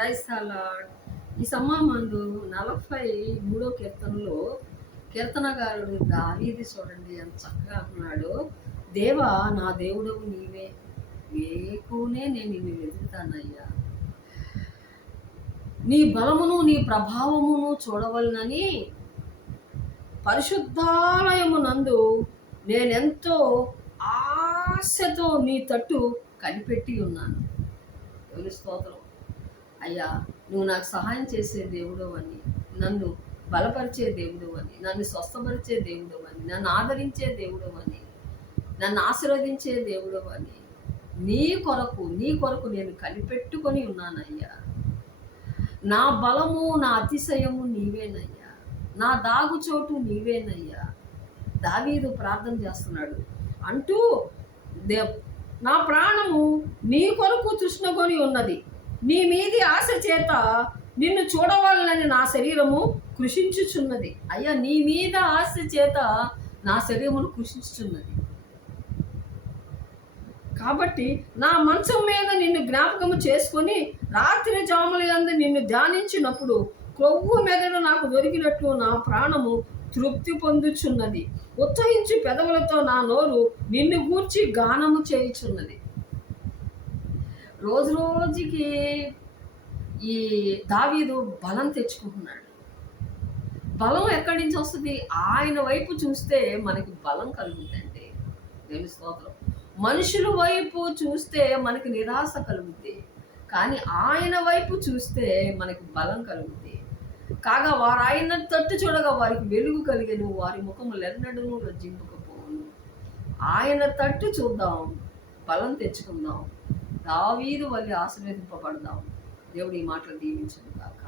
Praise the lord. ఈ సమామందు 43 కీర్తనలో కీర్తనగారుడు దావీదు చూడండి ఎంత చక్కగా అంటున్నాడు. దేవా నా దేవుడవు నీవే, వేకునే నేను నిన్ను వెతుకుతానయ్యా. నీ బలమును నీ ప్రభావమును చూడవలనని పరిశుద్ధాలయమునందు నేనెంతో ఆశతో నీ తట్టు కనిపెట్టి ఉన్నాను. దేవుని స్తోత్రం. అయ్యా, నువ్వు నాకు సహాయం చేసే దేవుడు అని, నన్ను బలపరిచే దేవుడు అని, నన్ను స్వస్థపరిచే దేవుడు అని, నన్ను ఆదరించే దేవుడు అని, నన్ను ఆశీర్వదించే దేవుడు అని నీ కొరకు నేను కనిపెట్టుకొని ఉన్నానయ్యా. నా బలము నా అతిశయము నీవేనయ్యా, నా దాగుచోటు నీవేనయ్యా. దావీదు ప్రార్థన చేస్తున్నాడు అంటూ, నా ప్రాణము నీ కొరకు తృష్ణకొని ఉన్నది, నీ మీది ఆశ చేత నిన్ను చూడవాలని నా శరీరము కృషించుచున్నది. అయ్యా, నీ మీద ఆశ చేత నా శరీరమును కృషించుచున్నది. కాబట్టి నా మంచం మీద నిన్ను జ్ఞాపకము చేసుకొని రాత్రి జాముల యందు నిన్ను ధ్యానించినప్పుడు క్రొవ్వు మెదడు నాకు దొరికినట్లు నా ప్రాణము తృప్తి పొందుచున్నది. ఉత్సహించి పెదవులతో నా నోరు నిన్ను గూర్చి గానము చేయుచున్నది. రోజు రోజుకి ఈ దావీదు బలం తెచ్చుకుంటున్నాడు. బలం ఎక్కడి నుంచి వస్తుంది? ఆయన వైపు చూస్తే మనకి బలం కలుగుతుందండి. దేవుని స్తోత్రం. మనుషుల వైపు చూస్తే మనకి నిరాశ కలుగుతుంది, కానీ ఆయన వైపు చూస్తే మనకి బలం కలుగుతుంది. కాగా వారు ఆయన తట్టు చూడగా వారికి వెలుగు కలిగెను, వారి ముఖములు ఎన్నడూ లజ్జింపకపోవును. ఆయన తట్టు చూద్దాం, బలం తెచ్చుకుందాం, దావీదు వలె ఆశీర్వదింపబడదాం. దేవుడు ఈ మాటలు దీవించును గాక.